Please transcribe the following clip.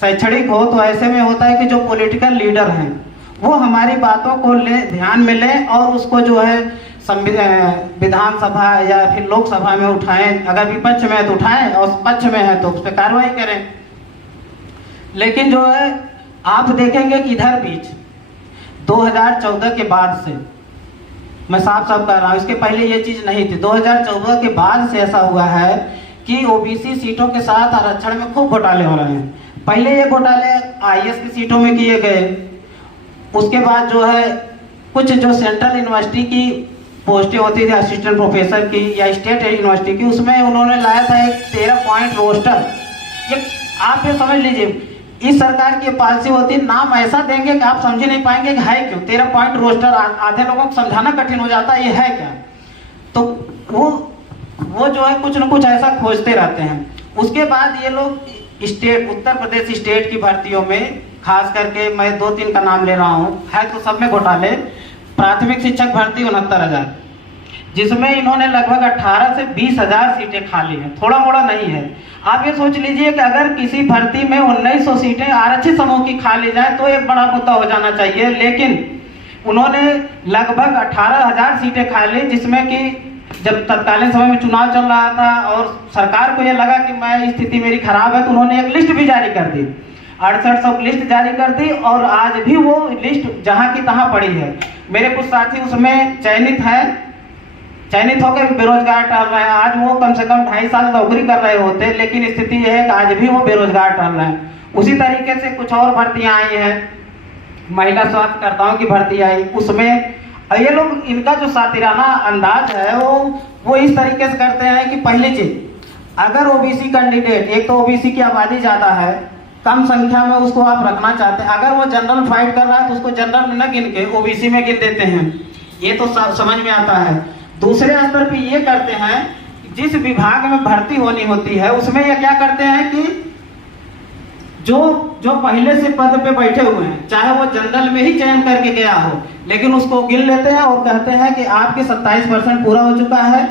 शैक्षणिक हो तो ऐसे में होता है कि जो पॉलिटिकल लीडर हैं वो हमारी बातों को ध्यान में लें और उसको जो है विधानसभा या फिर लोकसभा में उठाएं। अगर विपक्ष में है तो उठाएं और पक्ष में है तो उस पर कार्रवाई करें। लेकिन जो है आप देखेंगे कि इधर बीच 2014 के बाद से, मैं साफ साफ कह रहा हूँ, इसके पहले ये चीज़ नहीं थी। 2014 के बाद से ऐसा हुआ है कि ओबीसी सीटों के साथ आरक्षण में खूब घोटाले हो रहे हैं। पहले ये घोटाले आईएएस की सीटों में किए गए, उसके बाद जो है कुछ जो सेंट्रल यूनिवर्सिटी की पोस्टें होती थी असिस्टेंट प्रोफेसर की या स्टेट यूनिवर्सिटी की, उसमें उन्होंने लाया था एक 13 पॉइंट रोस्टर। ये आप ये समझ लीजिए, इस सरकार की पॉलिसी होती है, नाम ऐसा देंगे कि आप समझ नहीं पाएंगे कि है क्यों 13 पॉइंट रोस्टर। आधे लोगों को समझाना कठिन हो जाता है ये है क्या। तो वो जो है कुछ न कुछ ऐसा खोजते रहते हैं। उसके बाद ये लोग स्टेट, उत्तर प्रदेश स्टेट की भर्तियों में, खास करके मैं 2-3 का नाम ले रहा हूँ, है तो सब में घोटाले। प्राथमिक शिक्षक भर्ती 69,000, जिसमें इन्होंने लगभग 18 से 20,000 सीटें खाली हैं, थोड़ा मोड़ा नहीं है। आप ये सोच लीजिए कि अगर किसी भर्ती में 1900 सीटें आरक्षित समूह की खा ली जाए तो एक बड़ा मुद्दा हो जाना चाहिए, लेकिन उन्होंने लगभग 18,000 सीटें खा ली, जिसमें कि जब तत्कालीन समय में चुनाव चल रहा था और सरकार को ये लगा कि मैं स्थिति मेरी खराब है, तो उन्होंने एक लिस्ट भी जारी कर दी, 6800 की लिस्ट जारी कर दी, और आज भी वो लिस्ट जहाँ की तहाँ पड़ी है। मेरे कुछ साथी उसमें चयनित होकर बेरोजगार टहल रहे हैं। आज वो कम से कम 2.5 साल नौकरी कर रहे होते, लेकिन स्थिति यह है कि आज भी वो बेरोजगार टहल रहे हैं। उसी तरीके से कुछ और भर्तियां आई हैं, महिला स्वास्थ्यकर्ताओं की भर्ती आई, उसमें ये लोग, इनका जो सातिराना अंदाज है वो इस तरीके से करते हैं कि पहली चीज, अगर ओबीसी कैंडिडेट, एक तो ओबीसी की आबादी ज्यादा है, कम संख्या में उसको आप रखना चाहते हैं, अगर वो जनरल फाइट कर रहा है तो उसको जनरल में न गिन के ओबीसी में गिन देते हैं। ये तो समझ में आता है। दूसरे स्तर पे ये करते हैं, जिस विभाग में भर्ती होनी होती है उसमें ये क्या करते हैं कि जो पहले से पद पे बैठे हुए हैं, चाहे वो जनरल में ही चयन करके गया हो, लेकिन उसको गिन लेते हैं और कहते हैं कि आपके 27% पूरा हो चुका है,